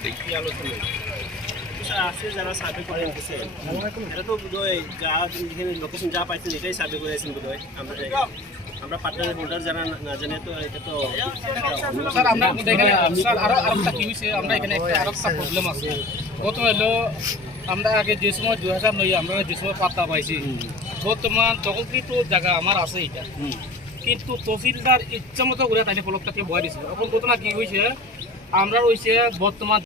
কি আলোচনা আছে যারা সার্ভে করে নিতেছে এটা তো বোধহয় যা এখানে লোকেশন যা পাইছেন এটাই সার্ভে করেছেন বোধহয় আমরা পার্টনার হোল্ডার যারা না জানে তো এটা তো স্যার আমরা এখানে স্যার আরো আরেকটা কি হয়েছে আমরা এখানে আরেকটা প্রবলেম আছে প্রথম হলো আমরা আগে যে সময় 2009 আমরা যে সময় পাতা পাইছি বর্তমান দখলকৃত জায়গা আমার আছে এটা কিন্তু তহসিলদার ইচ্ছা মতো করে তাই ফলকটাকে বয়ে দিয়েছিল এখন ঘটনা কি হয়েছে আমরা হয়েছে বর্তমান